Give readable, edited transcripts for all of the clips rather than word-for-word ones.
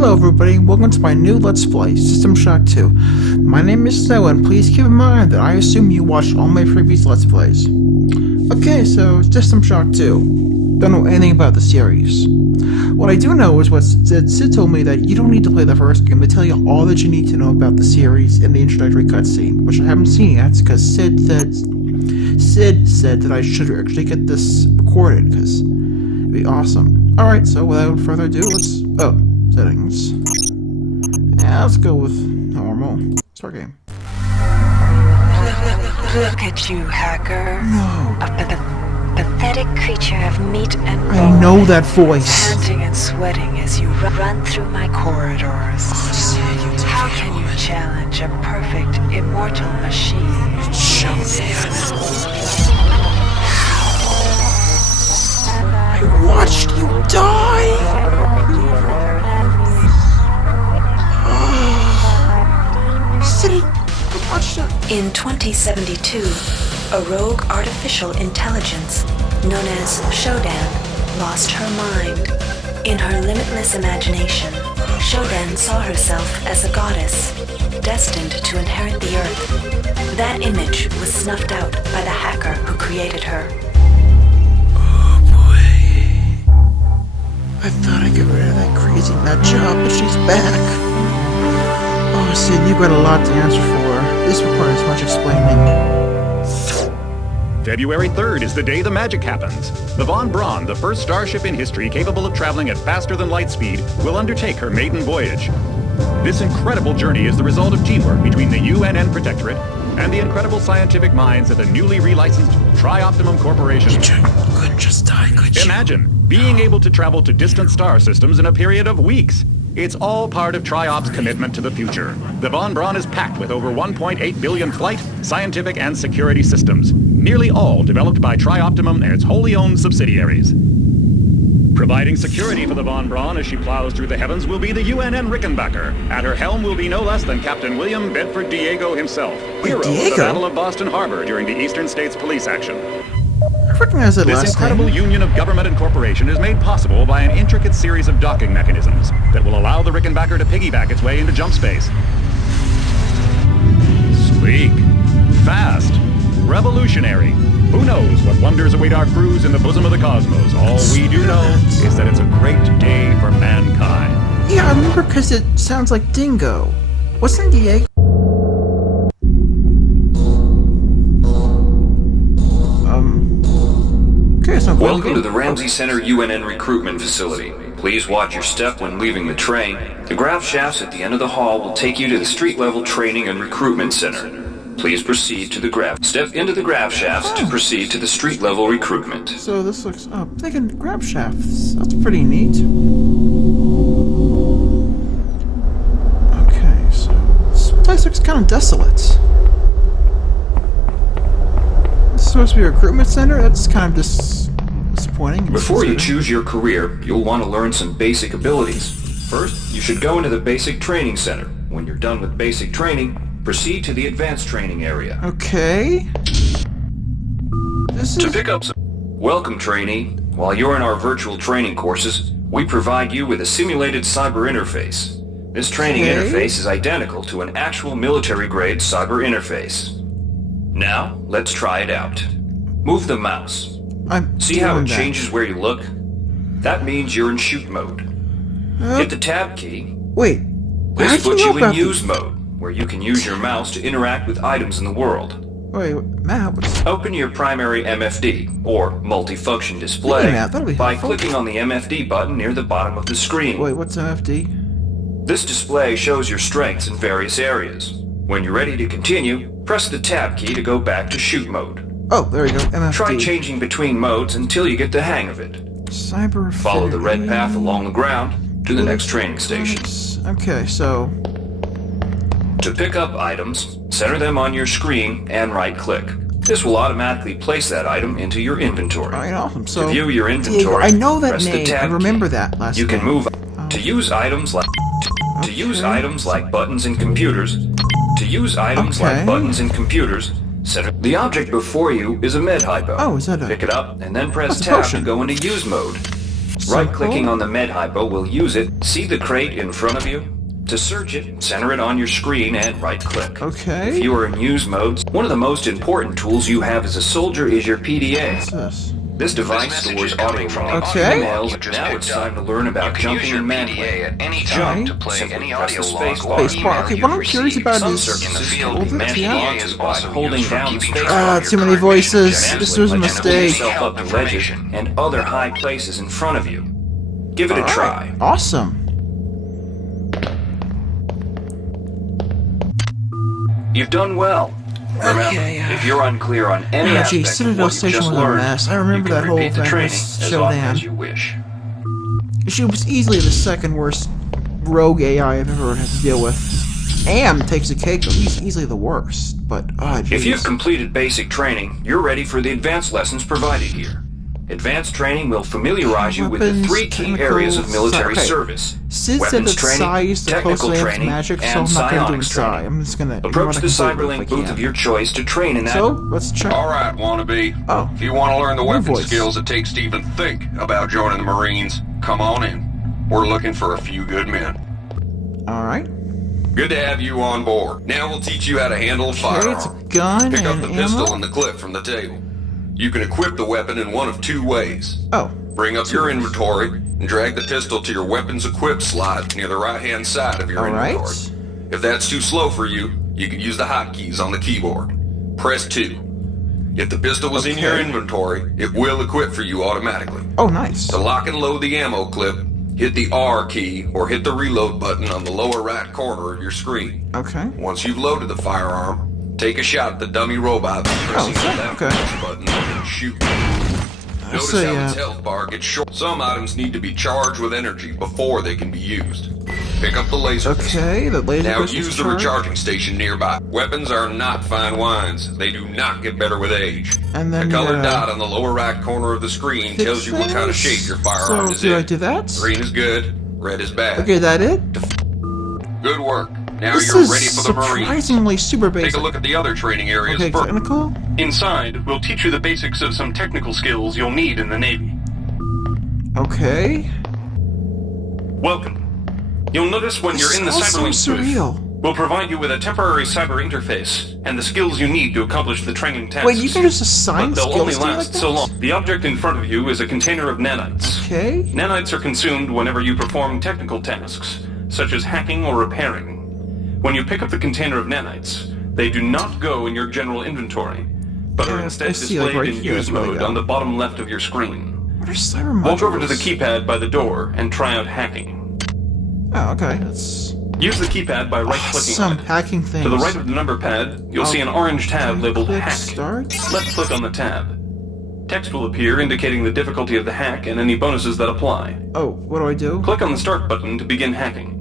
Hello everybody, welcome to my new Let's Play, System Shock 2. My name is Snow, and please keep in mind that I assume you watched all my previous Let's Plays. Okay, so System Shock 2. Don't know anything about the series. What I do know is what Sid told me, that you don't need to play the first game. They tell you all that you need to know about the series in the introductory cutscene, which I haven't seen yet, because Sid said that I should actually get this recorded, because it'd be awesome. Alright, so without further ado, let's... Oh, settings. Yeah, let's go with normal. Start game. Look at you, hacker. No. A pathetic creature of meat and bone. I know that voice. Panting and sweating as you run through my corridors. How can you challenge a perfect, immortal machine? Show me. I watched you die! Sid, I watched it. In 2072, a rogue artificial intelligence known as Shodan lost her mind. In her limitless imagination, Shodan saw herself as a goddess, destined to inherit the earth. That image was snuffed out by the hacker who created her. Oh boy. I thought I'd get rid of that crazy nut job, but she's back. Oh, Sid, you've got a lot to answer for. This requires much explaining. February 3rd is the day the magic happens. The Von Braun, the first starship in history capable of traveling at faster than light speed, will undertake her maiden voyage. This incredible journey is the result of teamwork between the UNN Protectorate and the incredible scientific minds at the newly relicensed Tri-Optimum Corporation. You couldn't just die, could you? Imagine being able to travel to distant star systems in a period of weeks. It's all part of Tri-Op's commitment to the future. The Von Braun is packed with over 1.8 billion flight, scientific, and security systems, nearly all developed by Tri-Optimum and its wholly owned subsidiaries. Providing security for the Von Braun as she plows through the heavens will be the UNN Rickenbacker. At her helm will be no less than Captain William Bedford Diego himself, hero of the Battle of Boston Harbor during the Eastern States Police action. I recognize that This last incredible name. union of government and corporation is made possible by an intricate series of docking mechanisms that will allow the Rickenbacker to piggyback its way into jump space. Sleek, fast, revolutionary. Who knows what wonders await our crews in the bosom of the cosmos? All we do know is that it's a great day for mankind. Yeah, I remember because it sounds like Dingo. Wasn't Diego? Okay, so Welcome to the Ramsey Center UNN recruitment facility. Please watch your step when leaving the train. The grav shafts at the end of the hall will take you to the street-level training and recruitment center. Please proceed to the grav. Step into the grav shafts to proceed to the street-level recruitment. So this looks... Oh, they can grab shafts. That's pretty neat. Okay, so... This place looks kind of desolate. This is supposed to be a recruitment center? That's kind of disappointing. Before you choose your career, you'll want to learn some basic abilities. First, you should go into the basic training center. When you're done with basic training, proceed to the advanced training area. Okay. This is... To pick up some... Welcome, trainee. While you're in our virtual training courses, we provide you with a simulated cyber interface. This training interface is identical to an actual military-grade cyber interface. Now, let's try it out. Move the mouse. See how it changes where you look? That means you're in shoot mode. Hit the tab key. Wait. This puts you in use mode, where you can use your mouse to interact with items in the world. Wait, Matt, what's... Open your primary MFD, or multifunction display, by clicking on the MFD button near the bottom of the screen. Wait, what's MFD? This display shows your strengths in various areas. When you're ready to continue, press the tab key to go back to shoot mode. Oh, there you go, MFD. Try changing between modes until you get the hang of it. Cyber... Follow the red path along the ground to the next training station. Okay, so... To pick up items, center them on your screen and right-click. This will automatically place that item into your inventory. Alright, awesome. So, to view your inventory, Diego, I know that press name. the tab I remember key. that last You can name. move to use items like buttons in computers. To use items like buttons in computers, center. The object before you is a med hypo. Oh, is that a... Pick it up and then press That's a tab potion. to go into use mode. Right-clicking on the med hypo will use it. See the crate in front of you? To search it, center it on your screen and right-click. Okay. If you are in use mode, one of the most important tools you have as a soldier is your PDA. What's this? This device stores audio Okay. emails. Now it's time to learn about jumping and manually. at any time to play Simply any press the audio space log bar. or Spacebar. email Okay, you what I'm curious receive. about Some is circuits in the just field hold it, demand yeah. PDA is by also holding used for down the keeping space track bar. of Too your many current mission voices. objectives, This was a and mistake. Yourself up to ledges information. and other high places in front of you. Give it a try. Awesome. You've done well. Remember, if you're unclear on any Oh, gee, aspect of Citadel what you Station just was a learned, mess. I you remember can that whole repeat the thing training with as often Shodan. as you wish. She was easily the second worst rogue AI I've ever had to deal with. Am takes the cake, but he's easily the worst. But, If you've jeez. completed basic training, you're ready for the advanced lessons provided here. Advanced training will familiarize you with the Weapons, three key technical, areas of military okay. service. Sid said Weapons that training, Psi is the technical closely training, magic, so and I'm not gonna do psionics Psi. training. I'm just gonna Approach the ignore the cyberlink booth of your choice to train in that. So, let's check. Alright, wannabe. Oh. If you want to learn the New weapon voice. skills it takes to even think about joining the Marines, come on in. We're looking for a few good men. Alright. Good to have you on board. Now we'll teach you how to handle a Okay, firearm. it's a gun Pick up and the pistol ammo. and the clip from the table. You can equip the weapon in one of two ways. Oh. Bring up your inventory and drag the pistol to your weapons equipped slot near the right-hand side of your Alright. inventory. If that's too slow for you, you can use the hotkeys on the keyboard. Press 2. If the pistol was in your Okay. inventory, it will equip for you automatically. Oh, nice. To lock and load the ammo clip, hit the R key or hit the reload button on the lower right corner of your screen. Okay. Once you've loaded the firearm, take a shot at the dummy robot by pressing okay, the left okay. push button and shoot. Notice say, how its health bar gets short. Some items need to be charged with energy before they can be used. Pick up the laser pistol. Okay, the laser Now pistol's use the charged. recharging station nearby. Weapons are not fine wines. They do not get better with age. And then the colored the, dot on the lower right corner of the screen fix tells you what kind of things? shape your firearm So, is do in. I do that? Green is good, red is bad. Okay, that it? Good work. Now This you're is ready for the Marines. surprisingly super basic. Take a look at the other training areas Okay, first. technical? Inside, we'll teach you the basics of some technical skills you'll need in the Navy. Okay. Welcome. You'll notice when you're in the This all cyberlink so booth, surreal. we'll provide you with a temporary cyber interface and the skills you need to accomplish the training tasks. Wait, you can just assign but they'll skills only to you like last that? so long. The object in front of you is a container of nanites. Okay. Nanites are consumed whenever you perform technical tasks, such as hacking or repairing. When you pick up the container of nanites, they do not go in your general inventory, but are Yeah, I instead see, like, displayed right in here use is where they mode go. on the bottom left of your screen. What are cyber Walk over to the modules? keypad by the door and try out hacking. Oh, okay. That's Use the keypad by right-clicking some on it. hacking things. To the right of the number pad, you'll see an orange tab labeled Click Hack. Start. Left-click on the tab. Text will appear indicating the difficulty of the hack and any bonuses that apply. Oh, what do I do? Click on the Start button to begin hacking.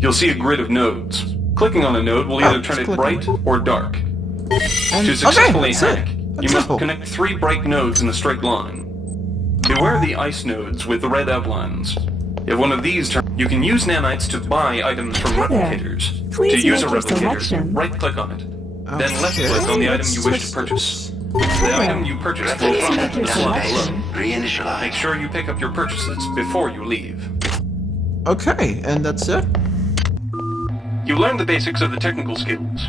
You'll see a grid of nodes. Clicking on a node will either Oh, turn just it click bright on it. or dark. And, To successfully okay, that's hack, it. you That's must simple. connect 3 bright nodes in a straight line. Beware the ice nodes with the red outlines. If one of these you can use nanites to buy items from Hi there. replicators. Please To use make a your replicator, selection. right-click on it. Then Okay, left-click on the item you wish let's to purchase. switch. The item you purchase will come Select in your the slot below. selection. Reinitialize. Make sure you pick up your purchases before you leave. Okay, and that's it? You learned the basics of the technical skills.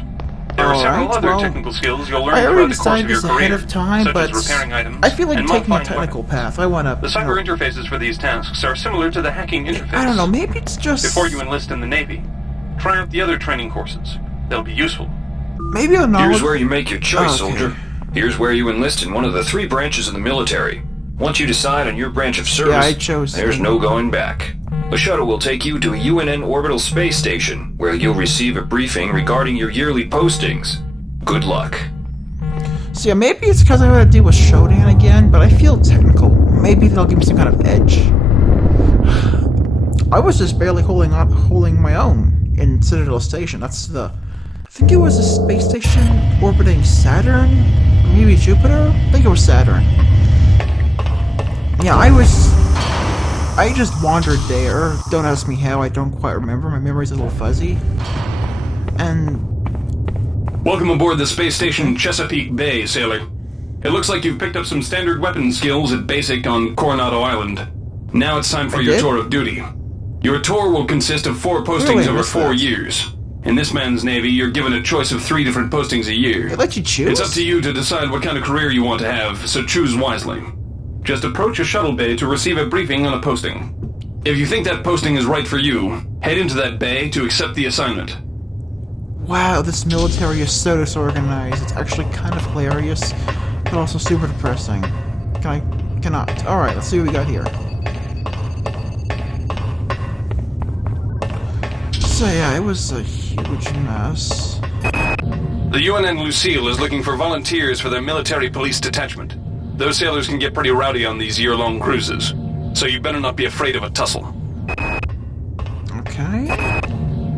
There are several Alright, other well, technical skills you'll learn I throughout already the course decided of your this ahead career, of time, such but as repairing items I feel like and taking a modifying technical weapons. path. I wanna... The cyber interfaces for these tasks are similar to the hacking interface. I don't know, maybe it's just... Before you enlist in the Navy, try out the other training courses. They'll be useful. Maybe a knowledge... Here's where you make your choice, Okay. soldier. Here's where you enlist in one of the 3 branches of the military. Once you decide on your branch of service, Yeah, I chose there's the- no going back. The shuttle will take you to a UNN orbital space station, where you'll receive a briefing regarding your yearly postings. Good luck. So yeah, maybe it's because I gotta deal with Shodan again, but I feel technical. Maybe they'll give me some kind of edge. I was just barely holding my own in Citadel Station. That's the... I think it was a space station orbiting Saturn? Or maybe Jupiter? I think it was Saturn. Yeah, I just wandered there. Don't ask me how, I don't quite remember. My memory's a little fuzzy. And... Welcome aboard the space station Chesapeake Bay, sailor. It looks like you've picked up some standard weapon skills at basic on Coronado Island. Now it's time for your tour of duty. Your tour will consist of 4 postings over 4 years. In this man's navy, you're given a choice of 3 different postings a year. They let you choose? It's up to you to decide what kind of career you want to have, so choose wisely. Just approach a shuttle bay to receive a briefing on a posting. If you think that posting is right for you, head into that bay to accept the assignment. Wow, this military is so disorganized. It's actually kind of hilarious, but also super depressing. Cannot. Alright, let's see what we got here. So yeah, it was a huge mess. The UNN Lucille is looking for volunteers for their military police detachment. Those sailors can get pretty rowdy on these year-long cruises, so you better not be afraid of a tussle. Okay.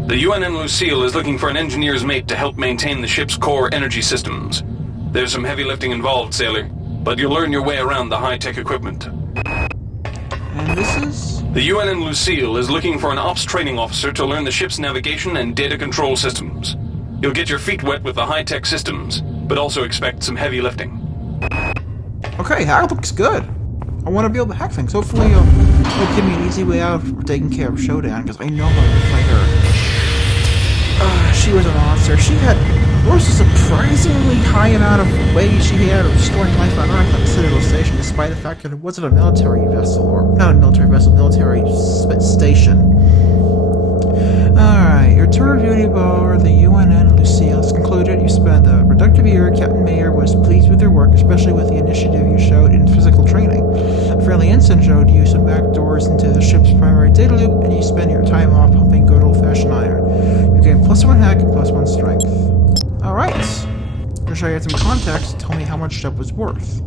The UNN Lucille is looking for an engineer's mate to help maintain the ship's core energy systems. There's some heavy lifting involved, sailor, but you'll learn your way around the high-tech equipment. And this is? The UNN Lucille is looking for an ops training officer to learn the ship's navigation and data control systems. You'll get your feet wet with the high-tech systems, but also expect some heavy lifting. Okay, that looks good. I want to be able to hack things. Hopefully it'll give me an easy way out for taking care of Showdown, because I know how to fight her. She was a monster. There was a surprisingly high amount of ways she had of destroying life on Earth at the Citadel Station, despite the fact that it wasn't a military vessel, or not a military vessel, military station. Alright, your tour of duty aboard the UNN Lucille is concluded. You spent a productive year. Captain Mayer was pleased with your work, especially with the initiative you showed in physical training. A friendly ensign showed you some back doors into the ship's primary data loop, and you spent your time off pumping good old-fashioned iron. You gained +1 hack and +1 strength. Alright. I'm gonna show you some context. Tell me how much that was worth.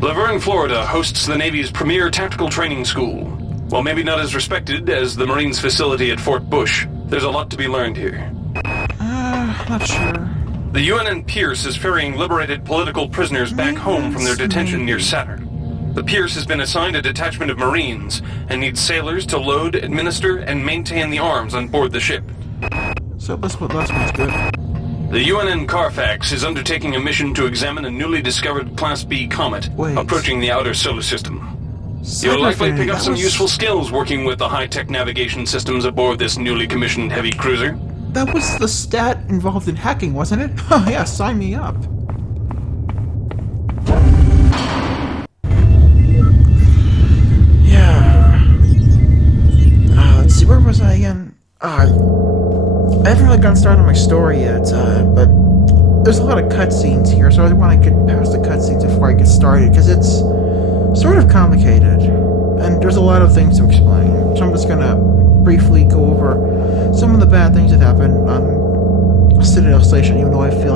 Laverne, Florida hosts the Navy's premier tactical training school. While maybe not as respected as the Marines facility at Fort Bush, there's a lot to be learned here. Not sure. The UNN Pierce is ferrying liberated political prisoners back home from their detention near Saturn. The Pierce has been assigned a detachment of Marines and needs sailors to load, administer, and maintain the arms on board the ship. So that's what last one's good. The UNN Carfax is undertaking a mission to examine a newly discovered Class B comet approaching the outer solar system. You'll likely pick up some useful skills working with the high-tech navigation systems aboard this newly commissioned heavy cruiser. That was the stat involved in hacking, wasn't it? Oh yeah, sign me up. Yeah. Let's see, where was I again? I haven't really gotten started on my story yet, but there's a lot of cutscenes here, so I want to get past the cutscenes before I get started, because it's sort of complicated, and there's a lot of things to explain. So I'm just gonna briefly go over some of the bad things that happened on Citadel Station, even though I feel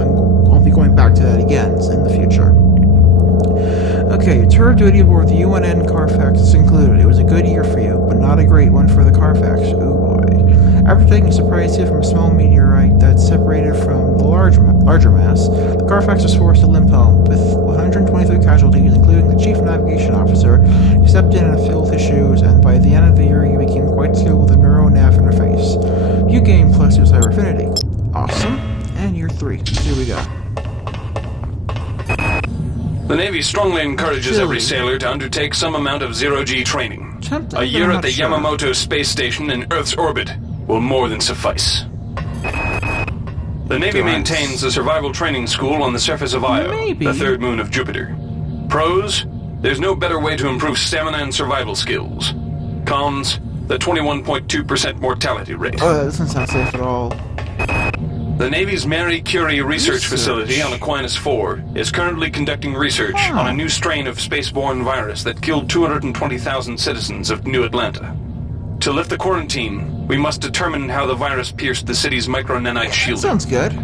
I'll be going back to that again in the future. Okay, your tour of duty aboard the UNN Carfax is included. It was a good year for you, but not a great one for the Carfax. Ooh boy. After taking a surprise hit from a small meteorite that separated from the larger mass, the Carfax was forced to limp home. With 123 casualties, including the chief navigation officer, you stepped in and filled his shoes, and by the end of the year you became quite skilled with a neuro-nav interface. You gained +2 cyber affinity. Awesome. And year 3. Here we go. The Navy strongly encourages every sailor to undertake some amount of zero-G training. A year at the Yamamoto space station in Earth's orbit will more than suffice. The Navy maintains a survival training school on the surface of Io, the third moon of Jupiter. Pros, there's no better way to improve stamina and survival skills. Cons, the 21.2% mortality rate. Oh, that doesn't sound safe at all. The Navy's Marie Curie research facility on Aquinas 4 is currently conducting research on a new strain of spaceborne virus that killed 220,000 citizens of New Atlanta. To lift the quarantine, we must determine how the virus pierced the city's micronanite shielding. Sounds good.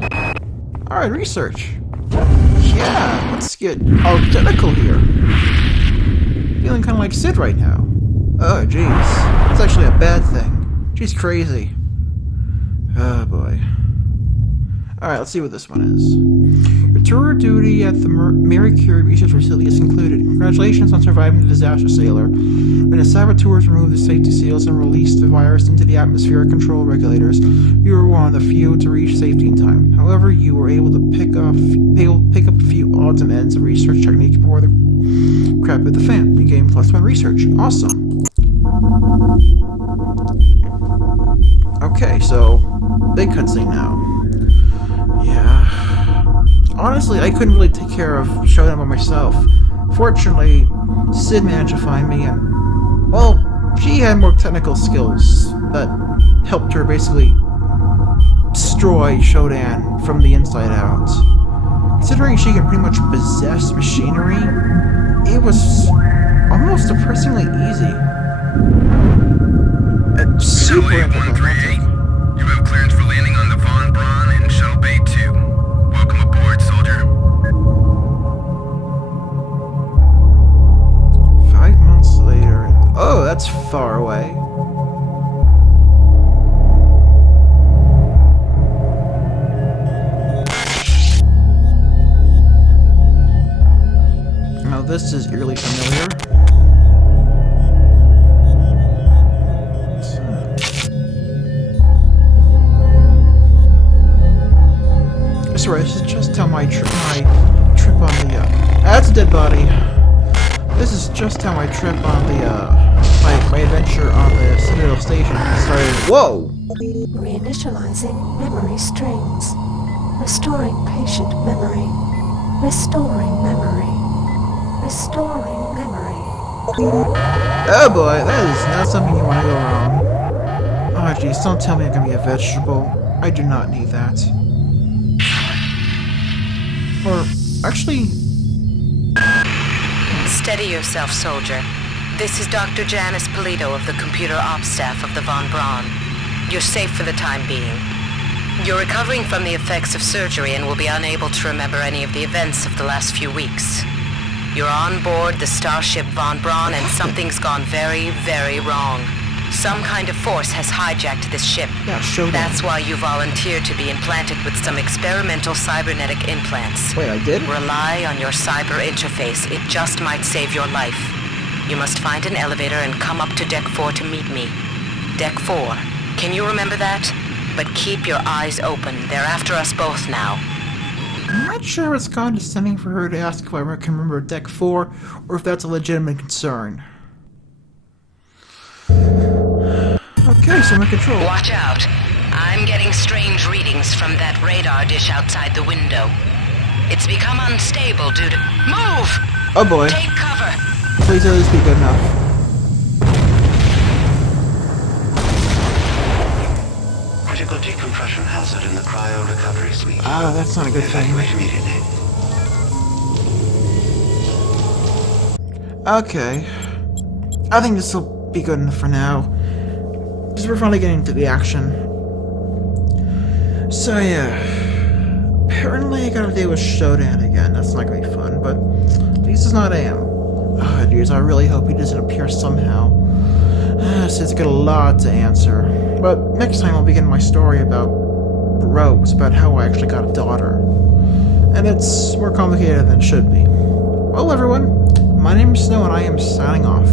Alright, research. Yeah, let's get identical here. Feeling kind of like Sid right now. Oh, jeez. That's actually a bad thing. She's crazy. Oh, boy. Alright, let's see what this one is. Your tour of duty at the Marie Curie Research Facility is concluded. Congratulations on surviving the disaster, sailor. When the saboteurs removed the safety seals and released the virus into the atmospheric control regulators, you were one of the few to reach safety in time. However, you were able to pick up a few odds and ends of research techniques before the crap with the fan. We gained +1 research. Awesome. Okay, so big cutscene now. Yeah. Honestly, I couldn't really take care of Showdown by myself. Fortunately, Sid managed to find me, and well, she had more technical skills that helped her basically destroy Shodan from the inside out. Considering she can pretty much possess machinery, it was almost depressingly easy. And super anticlimactic. You have clearance for landing on the Von Braun in Shuttle Bay 2. Welcome aboard, soldier. 5 months later, and oh, that's far away. Now this is eerily familiar. Sorry, this is just how my trip on the that's a dead body. This is just how my trip on the my adventure on the Citadel station started. Whoa! Reinitializing memory strings. Restoring patient memory. Restoring memory. Restoring memory. Oh boy, that is not something you want to go wrong. Oh jeez, don't tell me I'm gonna be a vegetable. I do not need that. Or, actually... Steady yourself, soldier. This is Dr. Janice Polito of the computer ops staff of the Von Braun. You're safe for the time being. You're recovering from the effects of surgery and will be unable to remember any of the events of the last few weeks. You're on board the starship Von Braun and something's gone very, very wrong. Some kind of force has hijacked this ship. Yeah, show That's why you volunteered to be implanted with some experimental cybernetic implants. Wait, I did? Rely on your cyber interface. It just might save your life. You must find an elevator and come up to Deck 4 to meet me. Deck 4. Can you remember that? But keep your eyes open. They're after us both now. I'm not sure it's condescending for her to ask if I can remember Deck 4, or if that's a legitimate concern. Okay, so I'm in control. Watch out. I'm getting strange readings from that radar dish outside the window. It's become unstable due to... Move! Oh boy. Take cover! Please let this be good enough. Critical decompression hazard in the cryo recovery suite. Ah, that's not a good thing. Evacuate immediately. Okay. I think this will be good enough for now. Because we're finally getting into the action. So yeah. Apparently I gotta deal with Shodan again. That's not gonna be fun, but at least it's not AM. Oh jeez, I really hope he doesn't appear somehow. Sid's got a lot to answer. But next time I'll begin my story about Rose, about how I actually got a daughter. And it's more complicated than it should be. Well everyone, my name is Snow and I am signing off.